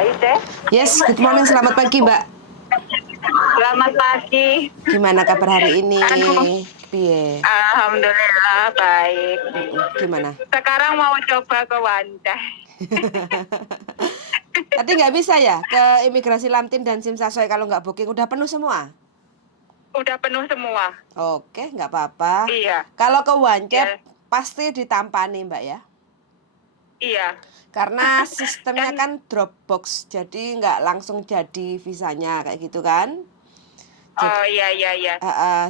Ayo deh. Yes, good morning, selamat pagi Mbak. Selamat pagi. Gimana kabar hari ini? Aduh. Piye? Alhamdulillah baik. Gimana? Sekarang mau coba ke Wancai. Tadi nggak bisa ya ke imigrasi Lamtin dan Simsasoy kalau nggak booking, udah penuh semua? Udah penuh semua. Oke, nggak apa-apa. Iya. Kalau ke Wancep Iya. pasti ditampani Mbak ya. Iya. Karena sistemnya kan Dropbox, jadi nggak langsung jadi visanya kayak gitu kan? Oh iya.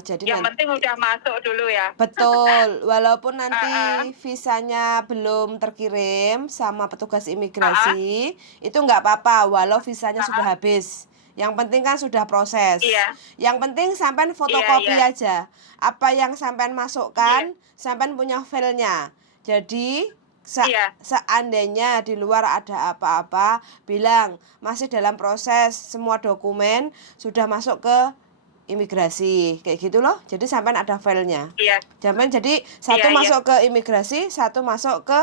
Jadi Yang penting udah masuk dulu ya. betul, walaupun nanti visanya belum terkirim sama petugas imigrasi, itu nggak apa-apa, walau visanya sudah habis. Yang penting kan sudah proses. Iya. Yang penting sampean fotokopi Iya. aja. Apa yang sampean masukkan, sampean punya filenya. Jadi seandainya di luar ada apa-apa, bilang masih dalam proses, semua dokumen sudah masuk ke imigrasi, kayak gitu loh. Jadi sampean ada filenya. Iya. Jadi satu masuk ke imigrasi, satu masuk ke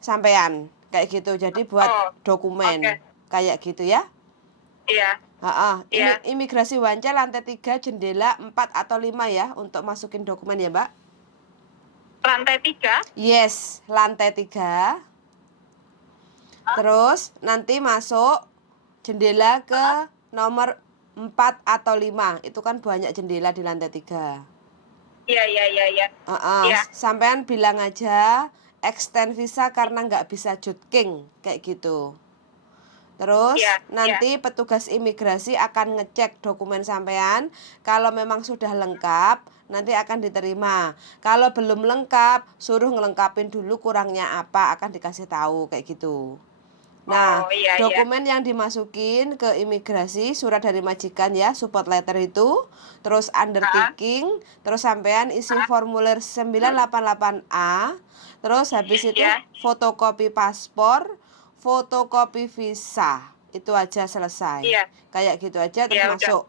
sampean, kayak gitu. Jadi buat dokumen, kayak gitu ya. Iya. Imigrasi Wancai lantai 3, jendela 4 atau 5 ya untuk masukin dokumen ya Mbak. Lantai 3? Yes, lantai 3. Terus nanti masuk jendela ke nomor 4 atau 5. Itu kan banyak jendela di lantai 3. Iya. Sampean bilang aja extend visa karena nggak bisa jogging, kayak gitu. Terus nanti petugas imigrasi akan ngecek dokumen sampean. Kalau memang sudah lengkap, nanti akan diterima. Kalau belum lengkap, suruh ngelengkapin dulu kurangnya apa, akan dikasih tahu kayak gitu. Nah, dokumen yang dimasukin ke imigrasi, surat dari majikan ya, support letter itu, terus undertaking, terus sampean isi formulir 988A, terus habis itu fotokopi paspor, fotokopi visa, itu aja selesai. Kayak gitu aja terus masuk.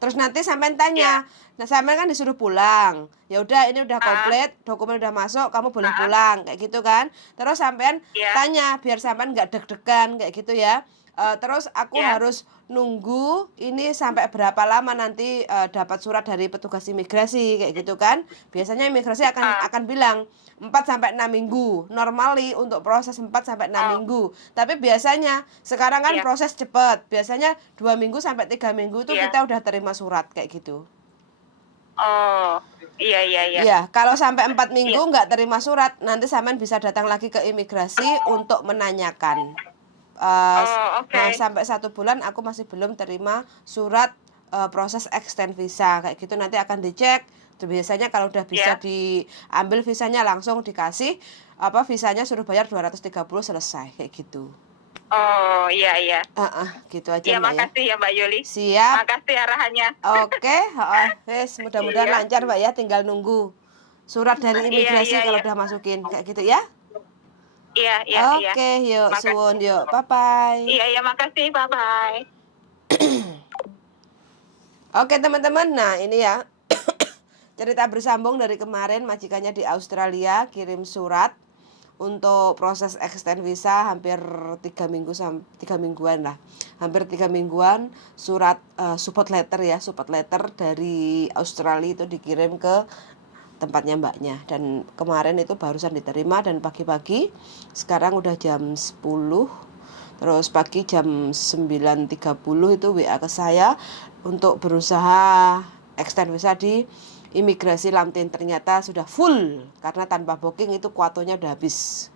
Terus nanti sampean tanya, nah sampean kan disuruh pulang. Ya udah, ini udah komplit, dokumen udah masuk, kamu boleh pulang, kayak gitu kan. Terus sampean tanya biar sampean nggak deg-degan kayak gitu ya. Terus aku harus nunggu ini sampai berapa lama nanti dapat surat dari petugas imigrasi kayak gitu kan. Biasanya imigrasi akan bilang 4 sampai 6 minggu. Normally untuk proses 4 sampai 6 minggu. Tapi biasanya sekarang kan proses cepat. Biasanya 2 minggu sampai 3 minggu itu kita udah terima surat kayak gitu. Oh, iya. Iya, kalau sampai 4 minggu nggak terima surat, nanti sampean bisa datang lagi ke imigrasi untuk menanyakan. Nah, sampai 1 bulan aku masih belum terima surat proses extend visa kayak gitu, nanti akan dicek. Biasanya kalau udah bisa diambil visanya langsung dikasih visanya, suruh bayar 230 selesai kayak gitu. Oh iya. Gitu aja ya, Mbak makasih ya Mbak Yuli. Siap. Makasih arahannya. Oke, mudah-mudahan lancar Mbak ya, tinggal nunggu surat dari imigrasi kalau udah masukin kayak gitu ya. Iya. Oke, yuk suwun, yuk, bye-bye. Iya, makasih, bye-bye. Oke teman-teman, nah ini ya cerita bersambung dari kemarin. Majikannya di Australia kirim surat untuk proses extend visa hampir 3 mingguan lah. Hampir 3 mingguan surat support letter dari Australia itu dikirim ke tempatnya mbaknya, dan kemarin itu barusan diterima dan pagi-pagi, sekarang udah jam 10, terus pagi jam 9.30 itu WA ke saya untuk berusaha extend visa di imigrasi Lamtin. Ternyata sudah full karena tanpa booking itu kuotanya udah habis.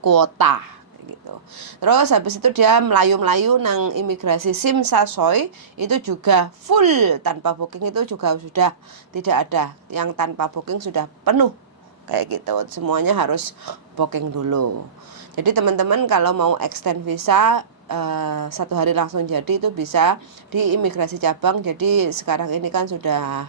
Kuota gitu. Terus habis itu dia melayu-melayu nang imigrasi Simsasoy itu juga full, tanpa booking itu juga sudah tidak ada. Yang tanpa booking sudah penuh kayak gitu. Semuanya harus booking dulu. Jadi teman-teman kalau mau extend visa 1 hari langsung jadi itu bisa di imigrasi cabang. Jadi sekarang ini kan sudah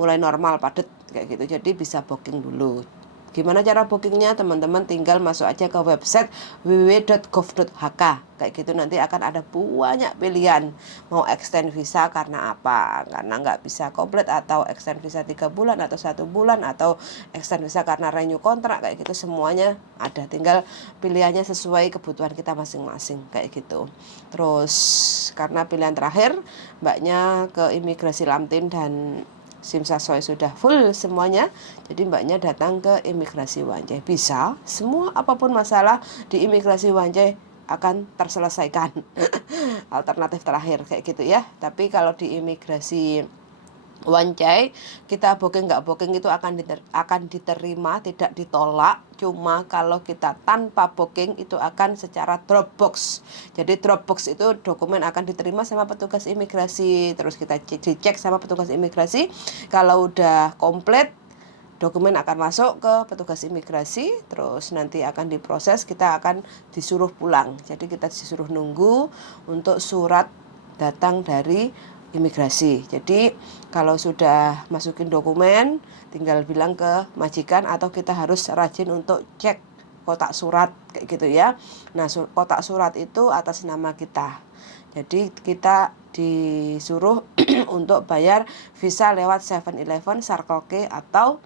mulai normal padat kayak gitu. Jadi bisa booking dulu. Gimana cara bookingnya? Teman-teman tinggal masuk aja ke website www.gov.hk kayak gitu, nanti akan ada banyak pilihan. Mau extend visa karena apa? Karena nggak bisa komplit, atau extend visa 3 bulan atau 1 bulan, atau extend visa karena renew kontrak, kayak gitu semuanya ada. Tinggal pilihannya sesuai kebutuhan kita masing-masing kayak gitu. Terus karena pilihan terakhir mbaknya ke imigrasi Lamtin dan Simsasoy sudah full semuanya, jadi mbaknya datang ke imigrasi Wanjai. Bisa, semua apapun masalah di imigrasi Wanjai akan terselesaikan. Alternatif terakhir kayak gitu ya. Tapi kalau di imigrasi Wanjai, kita booking nggak booking itu akan diterima, tidak ditolak. Cuma kalau kita tanpa booking itu akan secara Dropbox. Jadi Dropbox itu dokumen akan diterima sama petugas imigrasi, terus kita dicek sama petugas imigrasi. Kalau udah komplit, dokumen akan masuk ke petugas imigrasi, terus nanti akan diproses, kita akan disuruh pulang. Jadi kita disuruh nunggu untuk surat datang dari imigrasi. Jadi kalau sudah masukin dokumen, tinggal bilang ke majikan, atau kita harus rajin untuk cek kotak surat kayak gitu ya. Nah, kotak surat itu atas nama kita. Jadi kita disuruh untuk bayar visa lewat 7-Eleven, Circle K, atau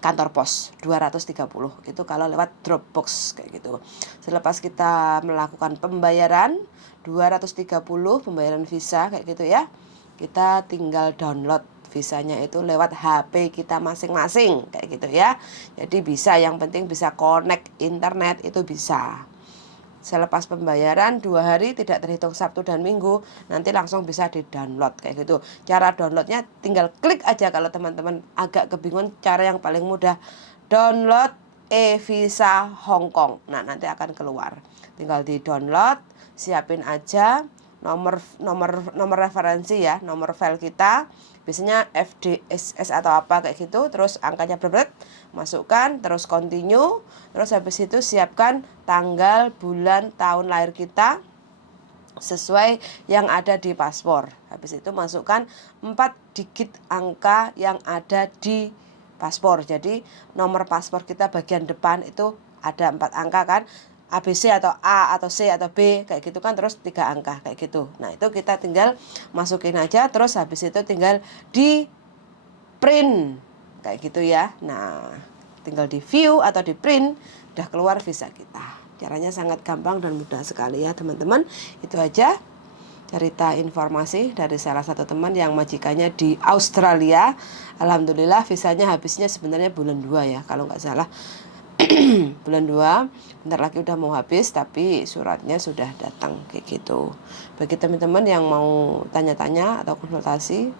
kantor pos 230 itu kalau lewat Dropbox kayak gitu. Selepas kita melakukan pembayaran 230 pembayaran visa kayak gitu ya, kita tinggal download visanya itu lewat HP kita masing-masing kayak gitu ya. Jadi bisa, yang penting bisa connect internet itu bisa. Selepas pembayaran 2 hari, tidak terhitung Sabtu dan Minggu, nanti langsung bisa di-download kayak gitu. Cara downloadnya tinggal klik aja. Kalau teman-teman agak kebingungan, cara yang paling mudah, download e-visa Hong Kong. Nah, nanti akan keluar. Tinggal di-download, siapin aja nomor referensi ya, nomor file kita. Biasanya FDSS atau apa kayak gitu, terus angkanya berbret, masukkan, terus continue, terus habis itu siapkan tanggal, bulan, tahun lahir kita sesuai yang ada di paspor. Habis itu masukkan 4 digit angka yang ada di paspor. Jadi nomor paspor kita bagian depan itu ada 4 angka kan, ABC atau A atau C atau B kayak gitu kan, terus 3 angka kayak gitu. Nah, itu kita tinggal masukin aja, terus habis itu tinggal di print kayak gitu ya. Nah, tinggal di view atau di print, udah keluar visa kita. Caranya sangat gampang dan mudah sekali ya teman-teman. Itu aja cerita informasi dari salah satu teman yang majikannya di Australia. Alhamdulillah visanya habisnya sebenarnya bulan 2 ya kalau nggak salah. Bulan 2, bentar lagi udah mau habis, tapi suratnya sudah datang kayak gitu. Bagi teman-teman yang mau tanya-tanya atau konsultasi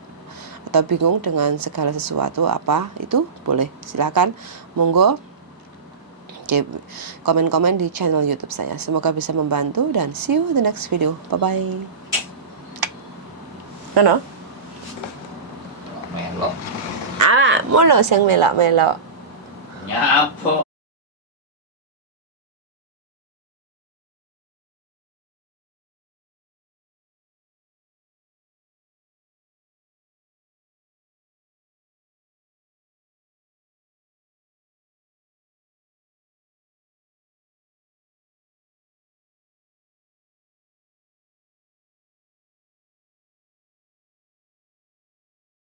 atau bingung dengan segala sesuatu apa itu, boleh silakan monggo komen-komen di channel YouTube saya. Semoga bisa membantu dan see you in the next video. Bye bye. Ano? Melok. Mulu sing melok-melok. Nyapo.